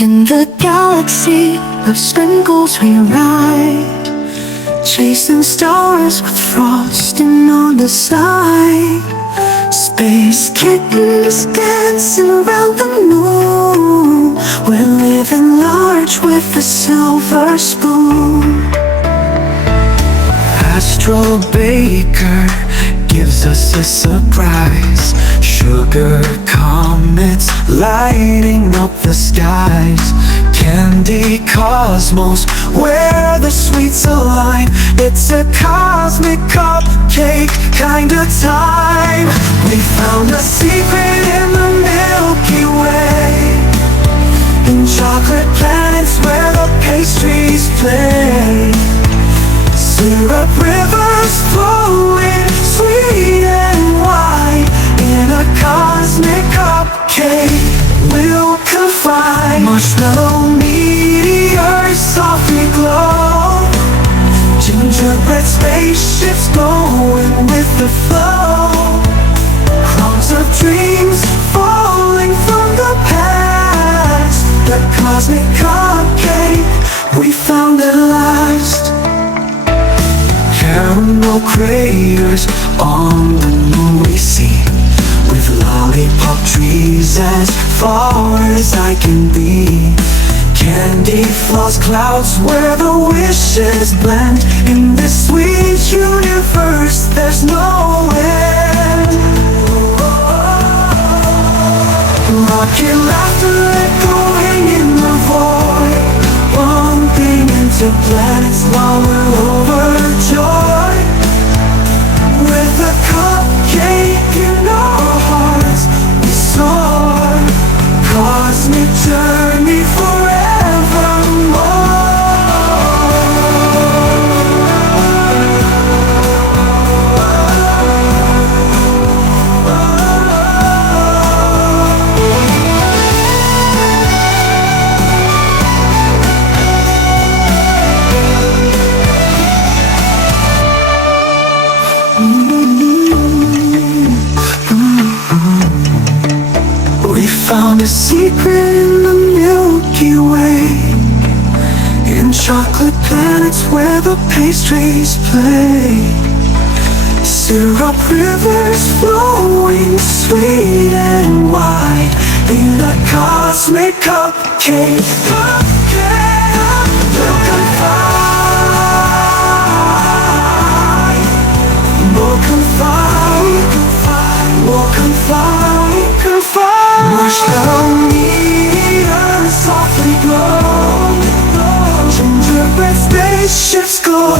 In the galaxy of sprinkles we ride, chasing stars with frosting on the side. Space kittens dancing around the moon. We're living large with a silver spoon. Astral Baker gives us a surprise. Sugar comets lighting up the skies. Candy Cosmos where the sweets align. It's a cosmic cupcake kind of time. We found a secret in the Milky Way, in chocolate planets where the pastries play. Syrup rivers flowing sweet and white, in a cosmic cupcake we'll confide. Marshmallow meteors softly glow, gingerbread spaceships going with the flow. Crumbs of dreams falling from the past. The cosmic cupcake we found at last. Caramel craters on the moon we see, with lollipop trees as far as I can be. Candy floss clouds where the wishes blend. In this sweet universe there's no end. Rocket laughter echoing in the void, bumping into planets while we're overjoyed. With a cupcake in our hearts we soar, cosmic journey found a secret in the Milky Way, in chocolate planets where the pastries play. Syrup rivers flowing sweet and white, in a cosmic cupcake. We'll confide, we'll confide, we'll confide, confide. Marshmallow meteors softly glow, gingerbread spaceships glow.